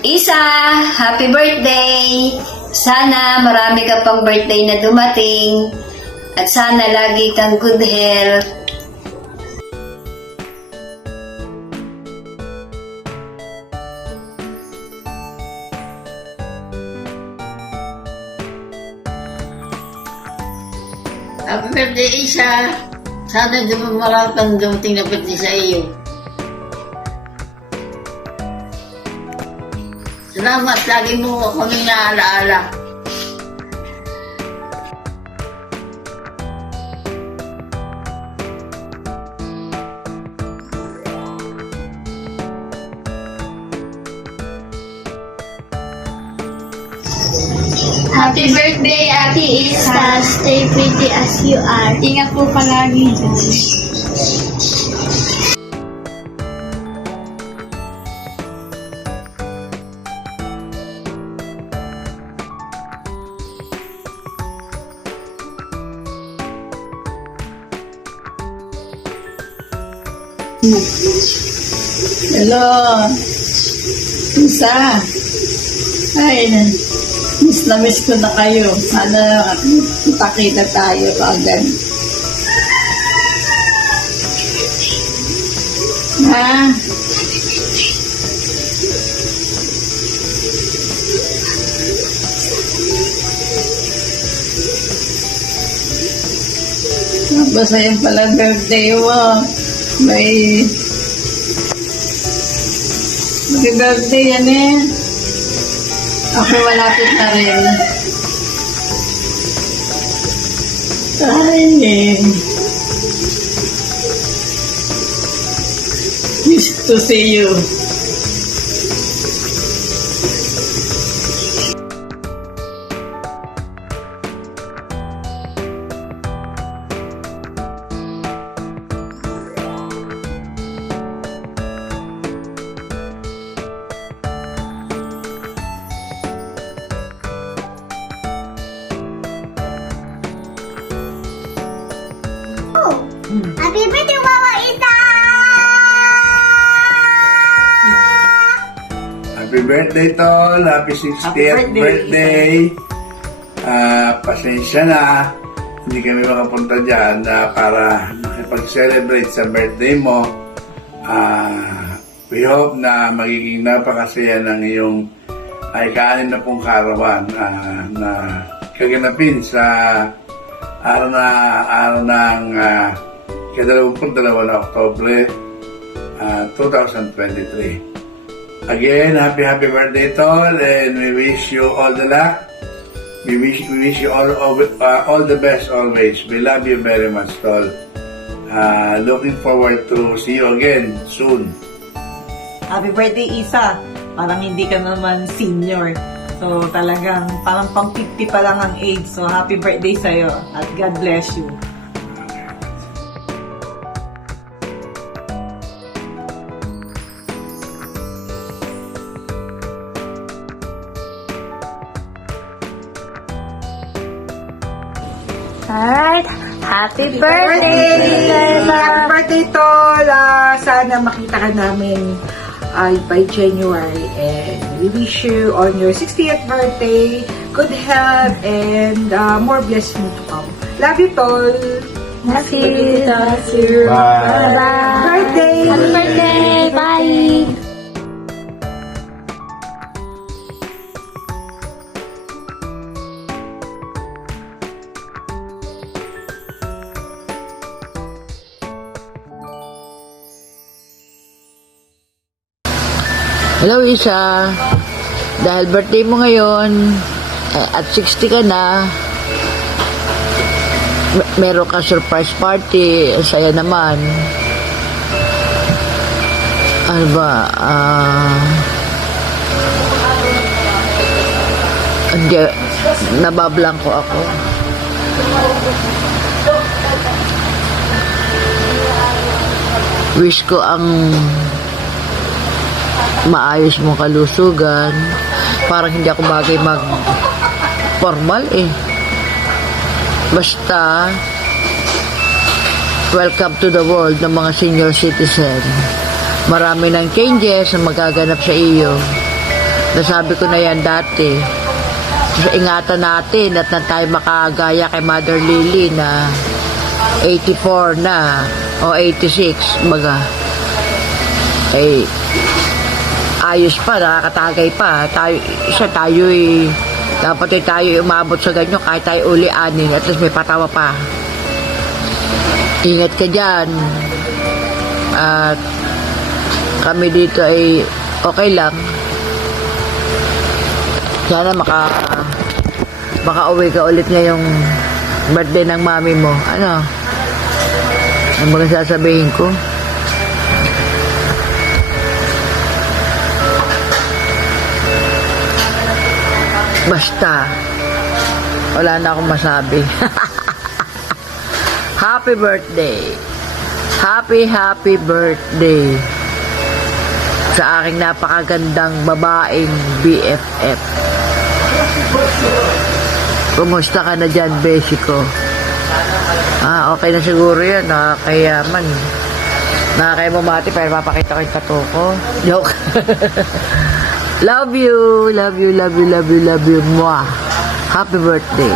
Isa, happy birthday! Sana marami ka pang birthday na dumating at sana lagi kang good health. Happy birthday, Isa. Sana marami pang dumating na birthday sa iyo. Salamat, lagi mo kami naalaala. Happy birthday, Ate Isa. Stay pretty as you are. Ingat po palagi dyan. Hello, Isa. Ay, miss na miss ko na kayo. Sana kita tayo agad. Ha? Basta yung pala birthday mo. May happy birthday yan eh. Ako malapit na rin. Ay, nice to see you. Happy birthday, Mama Ita! Happy birthday, Tol. Happy 60th birthday. Pasensya na. Hindi kami makapunta dyan para makipag-celebrate sa birthday mo. We hope na magiging napakasaya ng iyong ika-6 na pong karawan na kaganapin sa araw ng ika-22 na Oktubre 2023. Again, happy birthday, Tol, and we wish you all the luck. We wish you all the best always. We love you very much, Tol. Looking forward to see you again soon. Happy birthday, Isa. Parang hindi ka naman senior. So talagang parang pang 50 pa lang ang age. So happy birthday sa'yo at God bless you. Alright, happy birthday! Happy birthday, Tol! Sana makita ka namin by January. And we wish you on your 60th birthday, good health, and more blessings to come. Love you, Tol! Love you! Love you! Bye! Bye! Birthday! Happy birthday! Bye! Hello, Isa. Dahil birthday mo ngayon, at 60 ka na, meron ka surprise party. Ang saya naman. Ano ba? Hindi, nabablangko ako. Wish ko ang maayos mong kalusugan. Parang hindi ako bagay mag-formal eh. Basta, welcome to the world ng mga senior citizen. Marami ng changes na magaganap sa iyo. Nasabi ko na yan dati. So, ingatan natin at na tayo makagaya kay Mother Lily na 84 na o 86 baga. Eh, ayos pa, nakakatagay pa. Tayo dapat tayo umabot sa ganyan kahit tayo uli-anin at least may patawa pa. Ingat ka dyan. At kami dito ay okay lang. Sana makauwi ka ulit ngayong birthday ng mami mo. Ano? Ano ba sasabihin ko? Basta, wala na akong masabi. Happy birthday. Happy birthday sa aking napakagandang babaeng BFF. Kumusta ka na dyan, Beshi ko? Okay na siguro yan. Nakakayaman. Nakakayamamati pero mapakita ko yung tattoo ko. Joke. Love you. Love you. Mwah. Happy birthday.